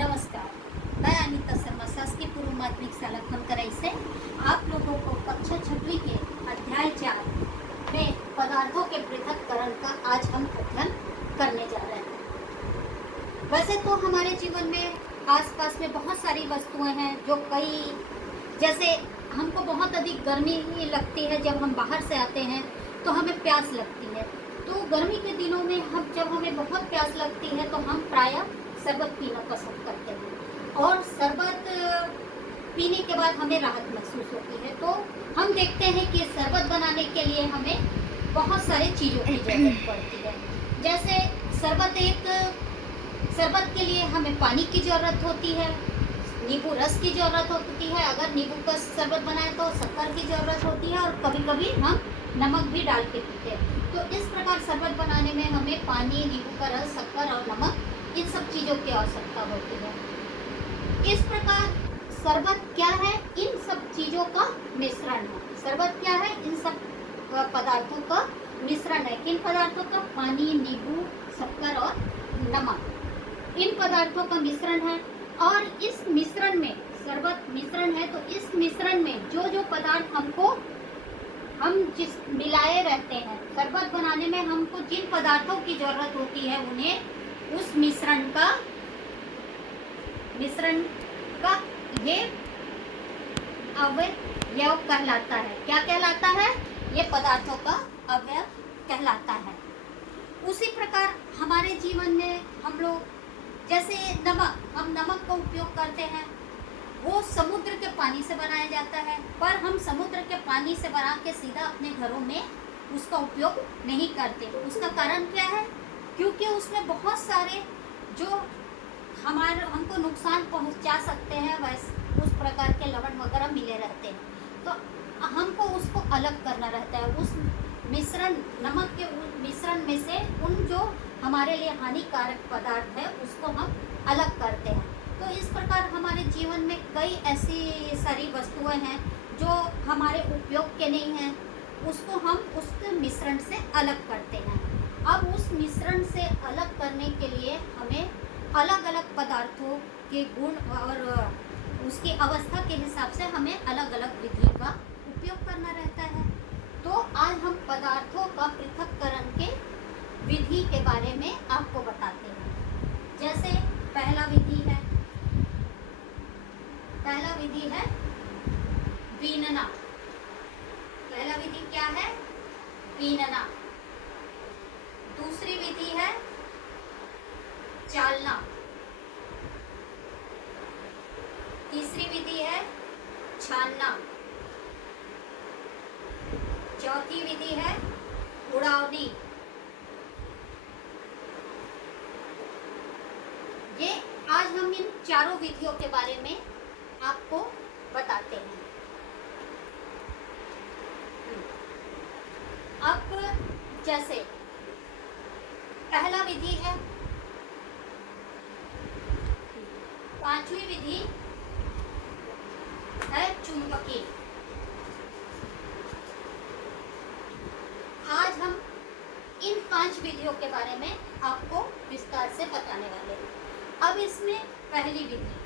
नमस्कार, मैं अनिता शर्मा शासकीय पूर्व माध्यमिक शाला खनकरई से आप लोगों को कक्षा 6वीं के अध्याय 4 में पदार्थों के पृथक्करण का आज हम अध्ययन करने जा रहे हैं। वैसे तो हमारे जीवन में आसपास में बहुत सारी वस्तुएं हैं जो जैसे हमको बहुत अधिक गर्मी लगती है। जब हम बाहर से आते हैं तो हमें प्यास लगती है। तो गर्मी के दिनों में जब हमें बहुत प्यास लगती है तो हम प्रायः शरबत पीना पसंद करते हैं और शरबत पीने के बाद हमें राहत महसूस होती है। तो हम देखते हैं कि शरबत बनाने के लिए हमें बहुत सारी चीज़ों की ज़रूरत पड़ती है। जैसे शरबत के लिए हमें पानी की ज़रूरत होती है, नींबू रस की ज़रूरत होती है। अगर नींबू का शरबत बनाए तो शक्कर की ज़रूरत होती है और कभी कभी हम नमक भी डाल के पीते हैं। तो इस प्रकार शरबत बनाने में हमें पानी, नींबू का रस, शक्कर और नमक, इन सब चीज़ों की आवश्यकता होती है। इस प्रकार शरबत क्या है? इन सब चीज़ों का मिश्रण है। शरबत क्या है? इन सब पदार्थों का मिश्रण है। किन पदार्थों का? पानी, नींबू, शक्कर और नमक, इन पदार्थों का मिश्रण है। और इस मिश्रण में, शरबत मिश्रण है तो इस मिश्रण में जो जो पदार्थ हम जिस मिलाए रहते हैं, शरबत बनाने में हमको जिन पदार्थों की ज़रूरत होती है उन्हें उस मिश्रण का ये अवयव कहलाता है। क्या कहलाता है? ये पदार्थों का अवयव कहलाता है। उसी प्रकार हमारे जीवन में हम लोग, जैसे हम नमक का उपयोग करते हैं, वो समुद्र के पानी से बनाया जाता है, पर हम समुद्र के पानी से बना के सीधा अपने घरों में उसका उपयोग नहीं करते। उसका कारण क्या है? क्योंकि उसमें बहुत सारे जो हमको नुकसान पहुंचा सकते हैं, वैसे उस प्रकार के लवण वगैरह मिले रहते हैं। तो हमको उसको अलग करना रहता है। उस मिश्रण, नमक के मिश्रण में से उन जो हमारे लिए हानिकारक पदार्थ है उसको हम अलग करते हैं। तो इस प्रकार हमारे जीवन में कई ऐसी सारी वस्तुएं हैं जो हमारे उपयोग के नहीं हैं, उसको हम उस मिश्रण से अलग करते हैं। अब उस मिश्रण से अलग करने के लिए हमें अलग अलग पदार्थों के गुण और उसकी अवस्था के हिसाब से हमें अलग अलग विधि का उपयोग करना रहता है। तो आज हम पदार्थों का पृथक्करण के विधि के बारे में आपको बताते हैं। जैसे पहला विधि है बीनना। पहला विधि क्या है? बीनना। दूसरी विधि है चालना। तीसरी विधि है छानना। चौथी विधि है उड़ावनी। ये आज हम इन चारों विधियों के बारे में आपको बताते हैं। अब जैसे पहला विधि है, पांचवी विधि है चुंबकीय। आज हम इन 5 विधियों के बारे में आपको विस्तार से बताने वाले हैं। अब इसमें पहली विधि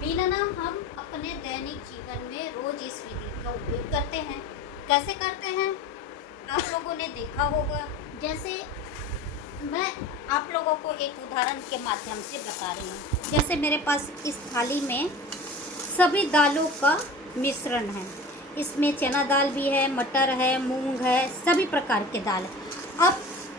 बीनना हम अपने दैनिक जीवन में रोज इस विधि का उपयोग करते हैं। कैसे करते हैं? आप लोगों ने देखा होगा। जैसे मैं आप लोगों को एक उदाहरण के माध्यम से बता रही हूँ। जैसे मेरे पास इस थाली में सभी दालों का मिश्रण है। इसमें चना दाल भी है, मटर है, मूंग है, सभी प्रकार के दाल। अब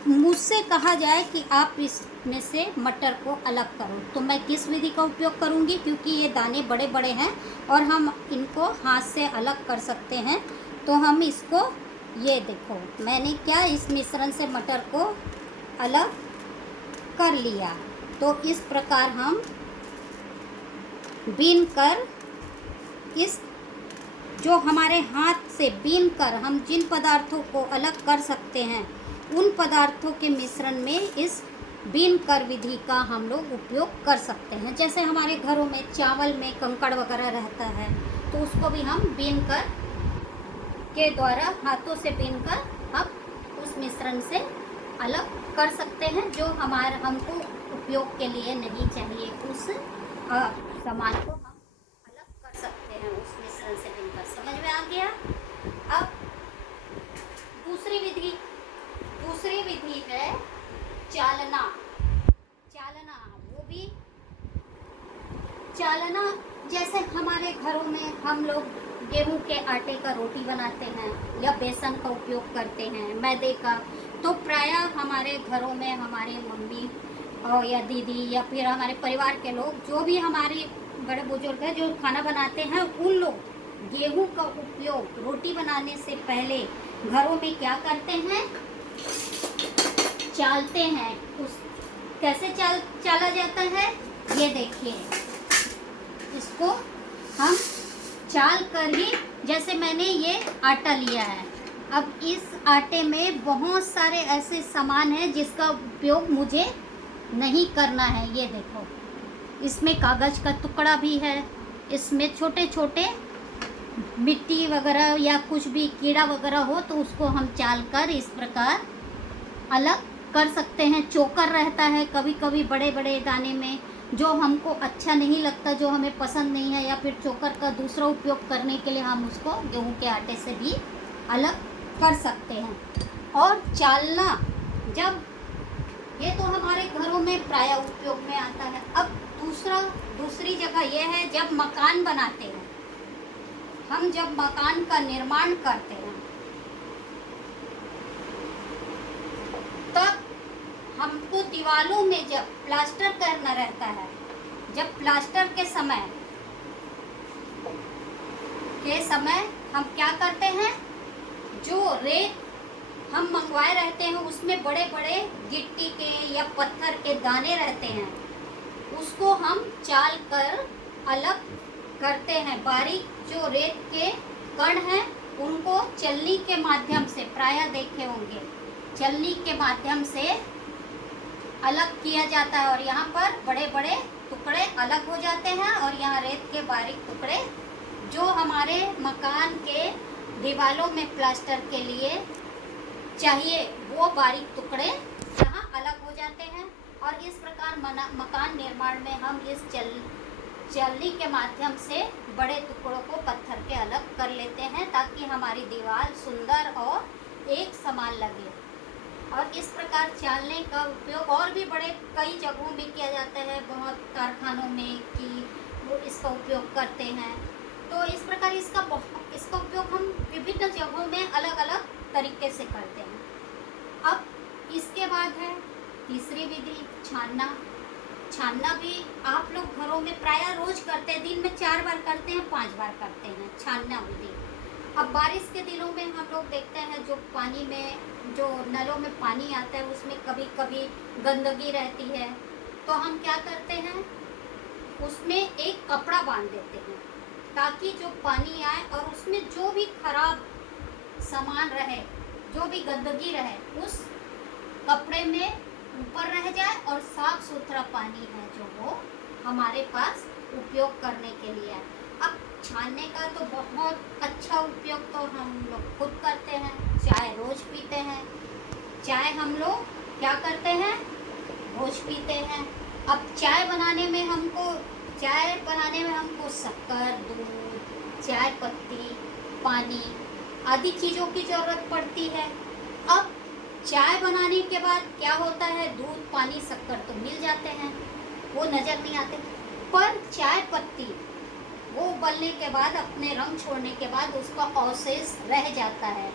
मुझसे कहा जाए कि आप इसमें से मटर को अलग करो, तो मैं किस विधि का उपयोग करूंगी? क्योंकि ये दाने बड़े बड़े हैं और हम इनको हाथ से अलग कर सकते हैं। तो हम इसको, ये देखो मैंने क्या, इस मिश्रण से मटर को अलग कर लिया। तो इस प्रकार हम बीन कर, इस जो हमारे हाथ से बीन कर हम जिन पदार्थों को अलग कर सकते हैं, उन पदार्थों के मिश्रण में इस बीन कर विधि का हम लोग उपयोग कर सकते हैं। जैसे हमारे घरों में चावल में कंकड़ वगैरह रहता है तो उसको भी हम बीन कर के द्वारा, हाथों से बीन कर हम उस मिश्रण से अलग कर सकते हैं जो हमको उपयोग के लिए नहीं चाहिए। उस सामान को हम अलग कर सकते हैं उस मिश्रण से मिलकर। समझ में आ गया? अब दूसरी विधि है चालना। वो भी चालना, जैसे हमारे घरों में हम लोग गेहूं के आटे का रोटी बनाते हैं या बेसन का उपयोग करते हैं, मैदे का, तो प्रायः हमारे घरों में हमारे मम्मी या दीदी या फिर हमारे परिवार के लोग, जो भी हमारे बड़े बुजुर्ग हैं जो खाना बनाते हैं, उन लोग गेहूं का उपयोग रोटी बनाने से पहले घरों में क्या करते हैं, चालते हैं। उस कैसे चाला जाता है, ये देखिए, इसको हम चाल कर ही, जैसे मैंने ये आटा लिया है, अब इस आटे में बहुत सारे ऐसे सामान हैं जिसका उपयोग मुझे नहीं करना है। ये देखो, इसमें कागज़ का टुकड़ा भी है, इसमें छोटे छोटे मिट्टी वगैरह या कुछ भी कीड़ा वगैरह हो तो उसको हम चाल कर इस प्रकार अलग कर सकते हैं। चोकर रहता है कभी कभी बड़े बड़े दाने में, जो हमको अच्छा नहीं लगता, जो हमें पसंद नहीं है, या फिर चोकर का दूसरा उपयोग करने के लिए हम उसको गेहूं के आटे से भी अलग कर सकते हैं। और चालना, जब ये तो हमारे घरों में प्राय उपयोग में आता है। अब दूसरी जगह ये है, जब मकान बनाते हैं, हम जब मकान का निर्माण करते हैं तब हमको दीवारों में जब प्लास्टर करना रहता है, जब प्लास्टर के समय हम क्या करते हैं, जो रेत हम मंगवाए रहते हैं उसमें बड़े बड़े गिट्टी के या पत्थर के दाने रहते हैं, उसको हम चाल कर अलग करते हैं। बारीक जो रेत के कण हैं उनको चलनी के माध्यम से, प्रायः देखे होंगे, चलनी के माध्यम से अलग किया जाता है, और यहाँ पर बड़े बड़े टुकड़े अलग हो जाते हैं, और यहाँ रेत के बारीक टुकड़े जो हमारे मकान के दीवारों में प्लास्टर के लिए चाहिए, वो बारीक टुकड़े यहाँ अलग हो जाते हैं। और इस प्रकार मकान निर्माण में हम इस चलनी के माध्यम से बड़े टुकड़ों को पत्थर के अलग कर लेते हैं, ताकि हमारी दीवार सुंदर और एक समान लगे। और इस प्रकार चालने का उपयोग और भी बड़े कई जगहों में किया जाता है, बहुत कारखानों में कि वो इसका उपयोग करते हैं। तो इस प्रकार इसका उपयोग हम विभिन्न जगहों में अलग अलग तरीके से करते हैं। अब इसके बाद है तीसरी विधि, छानना भी आप लोग घरों में प्रायः रोज करते हैं, दिन में 4 बार करते हैं, 5 बार करते हैं छानना विधि। अब बारिश के दिनों में हम लोग देखते हैं, जो पानी में, जो नलों में पानी आता है उसमें कभी कभी गंदगी रहती है, तो हम क्या करते हैं, उसमें एक कपड़ा बांध देते हैं, ताकि जो पानी आए और उसमें जो भी खराब सामान रहे, जो भी गंदगी रहे, उस कपड़े में ऊपर रह जाए, और साफ सुथरा पानी है जो वो हमारे पास उपयोग करने के लिए है। अब छानने का तो बहुत अच्छा उपयोग तो हम लोग खुद करते हैं, चाय रोज पीते हैं, चाय हम लोग क्या करते हैं, रोज पीते हैं। अब चाय बनाने में हमको शक्कर, दूध, चाय पत्ती, पानी आदि चीज़ों की ज़रूरत पड़ती है। अब चाय बनाने के बाद क्या होता है, दूध, पानी, शक्कर तो मिल जाते हैं, वो नज़र नहीं आते, पर चाय पत्ती वो उबलने के बाद, अपने रंग छोड़ने के बाद उसका अवशेष रह जाता है,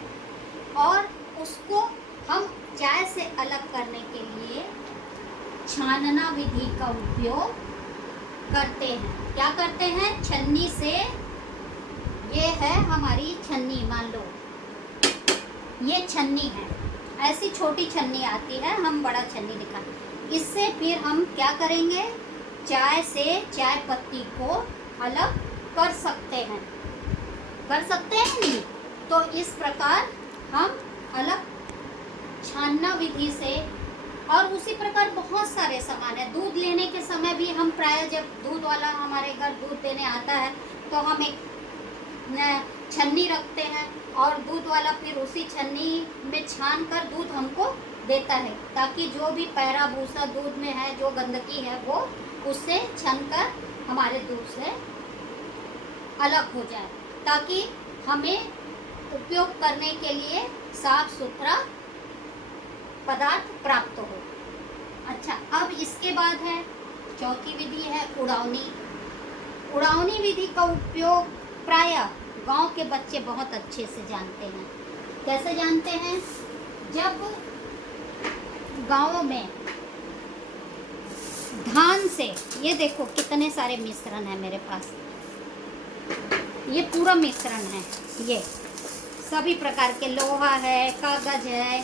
और उसको हम चाय से अलग करने के लिए छानना विधि का उपयोग करते हैं। क्या करते हैं, छन्नी से, ये है हमारी छन्नी, मान लो ये छन्नी है, ऐसी छोटी छन्नी आती है, हम बड़ा छन्नी दिखा, इससे फिर हम क्या करेंगे, चाय से चाय पत्ती को अलग कर सकते हैं नहीं? तो इस प्रकार हम अलग छानना विधि से, और उसी प्रकार बहुत सारे सामान है। दूध लेने के समय भी हम प्रायः, जब दूध वाला हमारे घर दूध देने आता है तो हम एक छन्नी रखते हैं, और दूध वाला फिर उसी छन्नी में छान कर दूध हमको देता है, ताकि जो भी पैरा भूसा दूध में है, जो गंदगी है, वो उससे छनकर हमारे दूध से अलग हो जाए, ताकि हमें उपयोग करने के लिए साफ सुथरा पदार्थ प्राप्त हो। अच्छा, अब इसके बाद है चौथी विधि है उड़ावनी। उड़ावनी विधि का उपयोग प्रायः गांव के बच्चे बहुत अच्छे से जानते हैं। कैसे जानते हैं? जब गांवों में धान से, ये देखो कितने सारे मिश्रण है मेरे पास, ये पूरा मिश्रण है, ये सभी प्रकार के लोहा है, कागज है,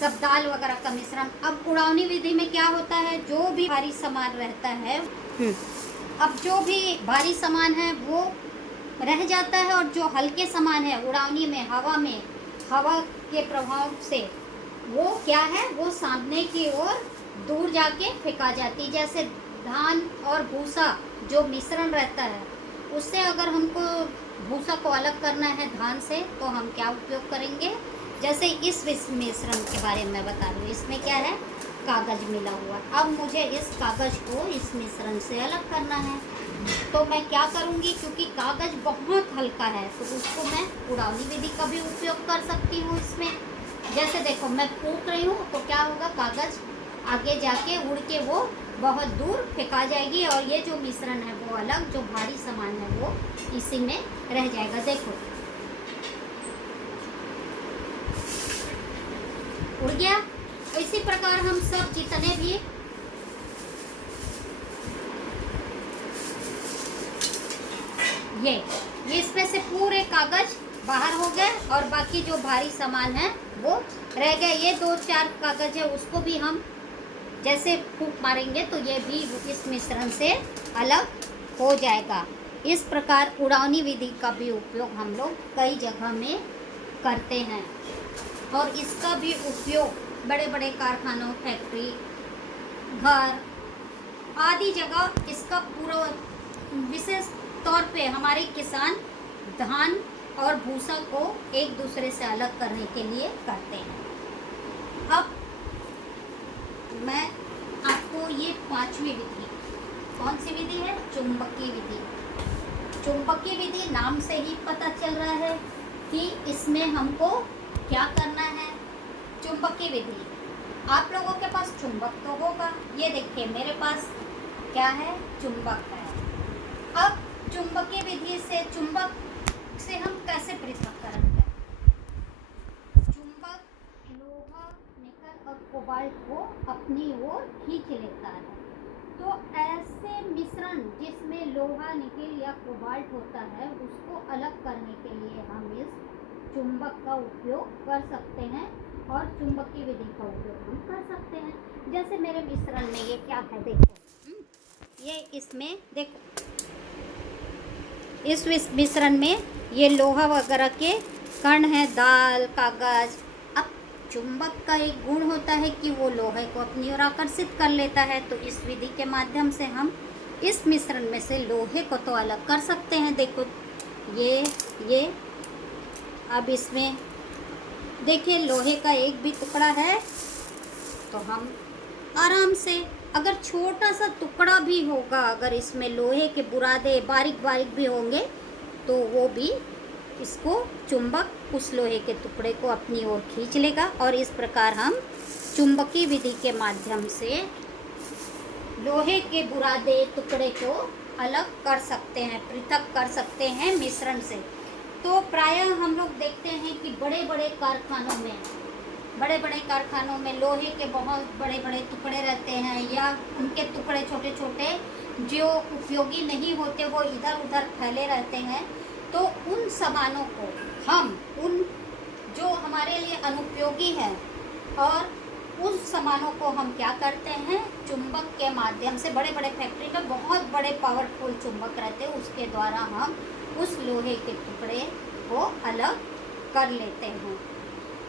सब दाल वगैरह का मिश्रण। अब उड़ावनी विधि में क्या होता है, जो भी भारी सामान रहता है, अब जो भी भारी सामान है वो रह जाता है, और जो हल्के सामान है उड़ावनी में हवा के प्रभाव से वो क्या है, वो सामने की ओर दूर जाके फेंका जाती। जैसे धान और भूसा जो मिश्रण रहता है, उससे अगर हमको भूसा को अलग करना है धान से, तो हम क्या उपयोग करेंगे? जैसे इस मिश्रण के बारे में बता रही हूँ, इसमें क्या है, कागज मिला हुआ। अब मुझे इस कागज को इस मिश्रण से अलग करना है, तो मैं क्या करूँगी? क्योंकि कागज बहुत हल्का है, तो उसको मैं उड़ावनी विधि का भी उपयोग कर सकती हूँ इसमें। जैसे देखो मैं फूंक रही हूँ, तो क्या होगा, कागज आगे जाके उड़ के वो बहुत दूर फेंका जाएगी, और ये जो मिश्रण है वो अलग, जो भारी सामान है वो इसी में रह जाएगा। देखो उड़ गया। इसी प्रकार हम सब जितने भी ये इसमें से पूरे कागज बाहर हो गए, और बाकी जो भारी सामान है वो रह गया। ये 2-4 कागज है, उसको भी हम जैसे फूंक मारेंगे तो ये भी इस मिश्रण से अलग हो जाएगा। इस प्रकार उड़ावनी विधि का भी उपयोग हम लोग कई जगह में करते हैं, और इसका भी उपयोग बड़े बड़े कारखानों, फैक्ट्री, घर आदि जगह इसका पूरा विशेष तौर पे हमारे किसान धान और भूसा को एक दूसरे से अलग करने के लिए करते हैं। अब मैं आपको ये 5वीं विधि, कौन सी विधि है? चुंबकीय विधि। चुंबकीय विधि नाम से ही पता चल रहा है कि इसमें हमको क्या करना है। चुंबकीय विधि, आप लोगों के पास चुंबक तो होगा, ये देखिए मेरे पास क्या है, चुंबक है। अब चुंबकीय विधि से चुंबक से हम कैसे पृथक्करण करें? चुंबक लोहा, निकल और कोबाल्ट को अपनी ओर खींच लेता है। तो ऐसे मिश्रण जिसमें लोहा, निकल या कोबाल्ट होता है, उसको अलग करने के लिए हम इस चुंबक का उपयोग कर सकते हैं, और चुंबकीय विधि का उपयोग हम कर सकते हैं। जैसे मेरे मिश्रण में ये क्या है, देखो ये इसमें देखो, इस मिश्रण में ये लोहा वगैरह के कण हैं, दाल, कागज। अब चुंबक का एक गुण होता है कि वो लोहे को अपनी ओर आकर्षित कर लेता है, तो इस विधि के माध्यम से हम इस मिश्रण में से लोहे को तो अलग कर सकते हैं। देखो ये अब इसमें देखिए लोहे का एक भी टुकड़ा है, तो हम आराम से, अगर छोटा सा टुकड़ा भी होगा, अगर इसमें लोहे के बुरादे बारीक बारीक भी होंगे, तो वो भी इसको चुंबक उस लोहे के टुकड़े को अपनी ओर खींच लेगा, और इस प्रकार हम चुंबकीय विधि के माध्यम से लोहे के बुरादे टुकड़े को अलग कर सकते हैं, पृथक कर सकते हैं मिश्रण से। तो प्रायः हम लोग देखते हैं कि बड़े बड़े कारखानों में लोहे के बहुत बड़े बड़े टुकड़े रहते हैं, या उनके टुकड़े छोटे छोटे जो उपयोगी नहीं होते वो इधर उधर फैले रहते हैं। तो उन सामानों को हम, उन जो हमारे लिए अनुपयोगी है, और उस सामानों को हम क्या करते हैं, चुंबक के माध्यम से, बड़े बड़े फैक्ट्री में बहुत बड़े पावरफुल चुंबक रहते हैं, उसके द्वारा हम उस लोहे के टुकड़े को अलग कर लेते हैं।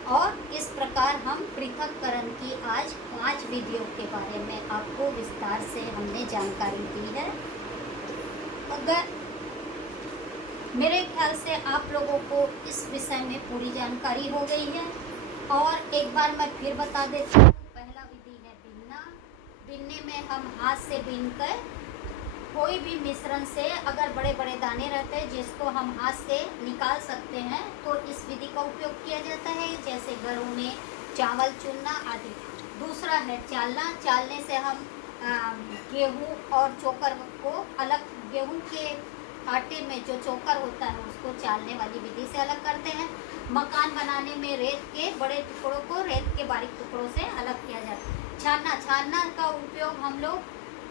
और इस प्रकार हम पृथक्करण की आज 5 विधियों के बारे में आपको विस्तार से हमने जानकारी दी है। अगर मेरे ख्याल से आप लोगों को इस विषय में पूरी जानकारी हो गई है, और एक बार मैं फिर बता देती हूँ बीनने में हम हाथ से बीनकर कोई भी मिश्रण से अगर बड़े बड़े दाने रहते हैं जिसको हम हाथ से निकाल सकते हैं तो इस विधि का उपयोग किया जाता है, जैसे घरों में चावल चुनना आदि। दूसरा है चालना। चालने से हम गेहूँ और चोकर को अलग, गेहूँ के आटे में जो चोकर होता है उसको चालने वाली विधि से अलग करते हैं। मकान बनाने में रेत के बड़े टुकड़ों को रेत के बारीक टुकड़ों से अलग किया जाता है। छानना। छानना का उपयोग हम लोग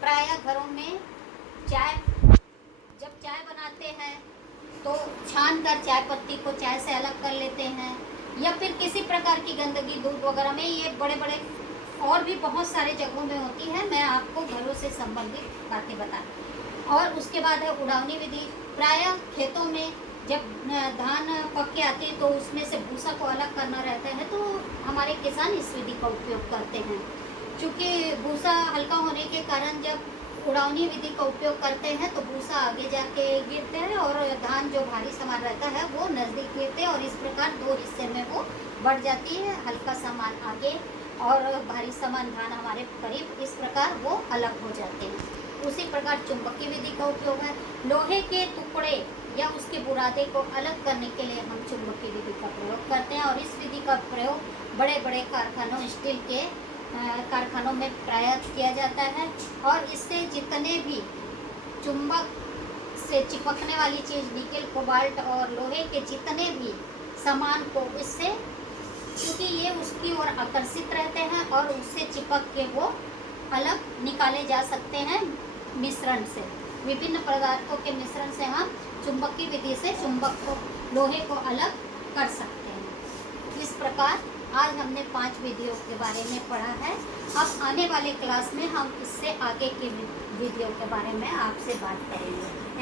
प्रायः घरों में जब चाय बनाते हैं तो छान कर चाय पत्ती को चाय से अलग कर लेते हैं, या फिर किसी प्रकार की गंदगी दूध वगैरह में, ये बड़े बड़े और भी बहुत सारे जगहों में होती है। मैं आपको घरों से संबंधित बातें बता। और उसके बाद है उड़ावनी विधि। प्रायः खेतों में जब धान पक के आती है तो उसमें से भूसा को अलग करना रहता है, तो हमारे किसान इस विधि का उपयोग करते हैं। क्योंकि भूसा हल्का होने के कारण जब उड़ावनी विधि का उपयोग करते हैं तो भूसा आगे जाके गिरते हैं और धान जो भारी सामान रहता है वो नज़दीक गिरते हैं, और इस प्रकार दो हिस्से में वो बढ़ जाती है, हल्का सामान आगे और भारी सामान धान हमारे करीब, इस प्रकार वो अलग हो जाते हैं। उसी प्रकार चुंबकीय विधि का उपयोग है। लोहे के टुकड़े या उसके बुरादे को अलग करने के लिए हम चुंबकीय विधि का प्रयोग करते हैं, और इस विधि का प्रयोग बड़े बड़े कारखानों, स्टील के कारखानों में प्रायः किया जाता है। और इससे जितने भी चुंबक से चिपकने वाली चीज़, निकेल, कोबाल्ट और लोहे के जितने भी सामान को इससे, क्योंकि ये उसकी ओर आकर्षित रहते हैं और उससे चिपक के वो अलग निकाले जा सकते हैं मिश्रण से। विभिन्न पदार्थों के मिश्रण से हम चुंबकीय विधि से चुंबक को, लोहे को अलग कर सकते हैं। इस प्रकार आज हमने 5 विधियों के बारे में पढ़ा है। अब आने वाले क्लास में हम इससे आगे की विधियों के बारे में आपसे बात करेंगे।